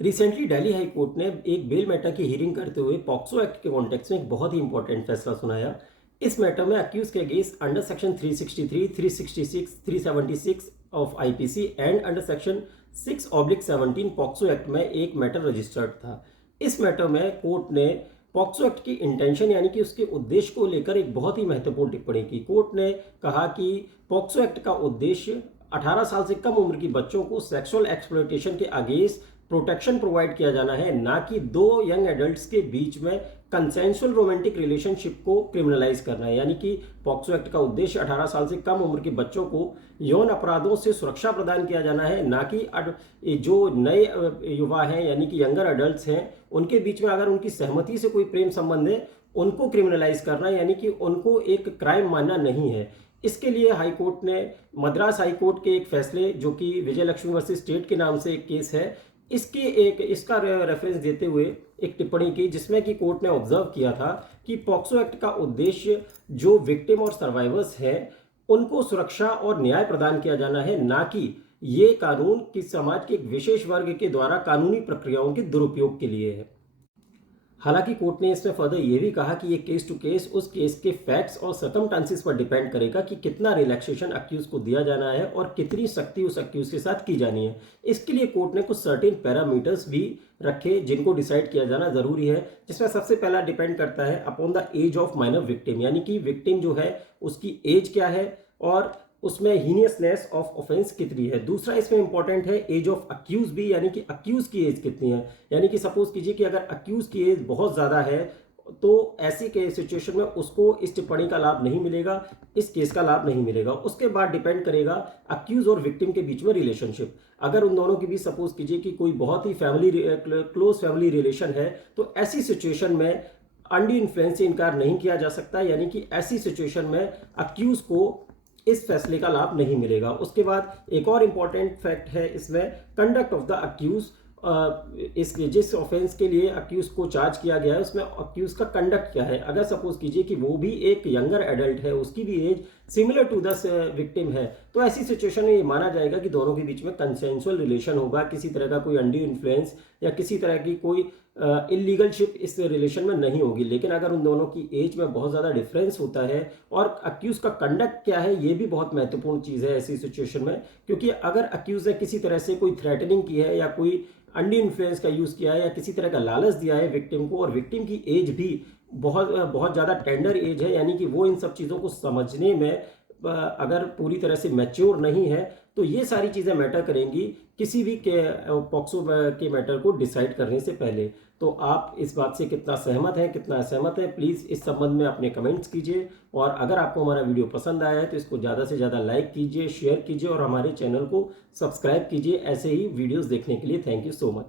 Recently Delhi high court ने एक bell matter की हियरिंग करते हुए पॉक्सो एक्ट के कॉन्टेक्स्ट में एक बहुत ही इंपॉर्टेंट फैसला सुनाया। इस मैटर में अक्यूज के against under section 363, 366, 376 of IPC and under section 6/17 POCSO act में एक मैटर रजिस्टर्ड था। इस मैटर में कोर्ट ने पॉक्सो एक्ट की इंटेंशन यानी कि उसके उद्देश्य को लेकर एक बहुत ही महत्वपूर्ण टिप्पणी की। कोर्ट ने कहा कि पॉक्सो एक्ट का उद्देश्य 18 साल से कम उम्र की बच्चों को सेक्सुअल एक्सप्लॉयटेशन के अगेंस्ट प्रोटेक्शन प्रोवाइड किया जाना है, ना कि दो यंग एडल्ट्स के बीच में कंसेंसुअल रोमांटिक रिलेशनशिप को क्रिमिनलाइज करना है। यानी कि पॉक्सो एक्ट का उद्देश्य 18 साल से कम उम्र के बच्चों को यौन अपराधों से सुरक्षा प्रदान किया जाना है, ना कि जो नए युवा हैं यानी कि यंगर एडल्ट्स हैं उनके बीच में अगर उनकी सहमति से कोई प्रेम संबंध है उनको क्रिमिनलाइज करना है, यानी कि उनको एक क्राइम मानना नहीं है। इसके लिए हाई कोर्ट ने मद्रास हाई कोर्ट के एक फैसले जो कि विजय लक्ष्मी वर्सेस स्टेट के नाम से एक केस है, इसका रेफरेंस देते हुए एक टिप्पणी की जिसमें कि कोर्ट ने ऑब्जर्व किया था कि पॉक्सो एक्ट का उद्देश्य जो विक्टिम और सर्वाइवर्स हैं उनको सुरक्षा और न्याय प्रदान किया जाना है, ना कि ये कानून किस समाज के एक विशेष वर्ग के द्वारा कानूनी प्रक्रियाओं के दुरुपयोग के लिए है। हालांकि कोर्ट ने इसमें फर्दर ये भी कहा कि ये केस टू केस उस केस के फैक्ट्स और सर्कमस्टांसेस पर डिपेंड करेगा कि कितना रिलैक्सेशन अक्यूज को दिया जाना है और कितनी सख्ती उस अक्यूज के साथ की जानी है। इसके लिए कोर्ट ने कुछ सर्टेन पैरामीटर्स भी रखे जिनको डिसाइड किया जाना जरूरी है, जिसमें सबसे पहला डिपेंड करता है upon the age of minor victim, यानी कि विक्टिम जो है उसकी एज क्या है और उसमें हीनियसनेस ऑफ ऑफेंस कितनी है। दूसरा इसमें इंपॉर्टेंट है एज ऑफ अक्यूज भी, यानी कि अक्यूज की एज कितनी है। यानी कि सपोज कीजिए कि अगर अक्यूज की एज बहुत ज़्यादा है तो ऐसी के सिचुएशन में उसको इस टिप्पणी का लाभ नहीं मिलेगा, इस केस का लाभ नहीं मिलेगा। उसके बाद डिपेंड करेगा अक्यूज और विक्टिम के बीच में रिलेशनशिप। अगर उन दोनों के बीच सपोज कीजिए कि कोई बहुत ही क्लोज फैमिली रिलेशन है तो ऐसी सिचुएशन में अंडी इन्फ्लुएंस से इनकार नहीं किया जा सकता, यानी कि ऐसी सिचुएशन में अक्यूज को इस फैसले का लाभ नहीं मिलेगा। उसके बाद एक और इंपॉर्टेंट फैक्ट है इसमें कंडक्ट ऑफ द अक्यूज। इस जिस ऑफेंस के लिए अक्यूज को चार्ज किया गया है उसमें अक्यूज का कंडक्ट क्या है। अगर सपोज कीजिए कि वो भी एक यंगर एडल्ट है, उसकी भी age similar to the victim है, तो ऐसी सिचुएशन में ये माना जाएगा कि दोनों के बीच में कंसेंसुअल रिलेशन होगा, किसी तरह का कोई अंडी इन्फ्लुएंस या किसी तरह की कोई इलीगल शिप इस रिलेशन में नहीं होगी। लेकिन अगर उन दोनों की एज में बहुत ज़्यादा डिफरेंस होता है और अक्यूज का कंडक्ट क्या है ये भी बहुत महत्वपूर्ण चीज़ है ऐसी सिचुएशन में, क्योंकि अगर अक्यूज ने किसी तरह से कोई थ्रेटनिंग की है या कोई अंडी इन्फ्लुएंस का यूज़ किया है या किसी तरह का लालच दिया है विक्टिम को, और विक्टिम की एज भी बहुत बहुत ज़्यादा टेंडर एज है, यानी कि वो इन सब चीज़ों को समझने में अगर पूरी तरह से मैच्योर नहीं है, तो ये सारी चीज़ें मैटर करेंगी किसी भी के पॉक्सो के मैटर को डिसाइड करने से पहले। तो आप इस बात से कितना सहमत हैं, कितना असहमत हैं, प्लीज़ इस संबंध में अपने कमेंट्स कीजिए। और अगर आपको हमारा वीडियो पसंद आया है तो इसको ज़्यादा से ज़्यादा लाइक कीजिए, शेयर कीजिए और हमारे चैनल को सब्सक्राइब कीजिए ऐसे ही वीडियोज़ देखने के लिए। Thank you so much.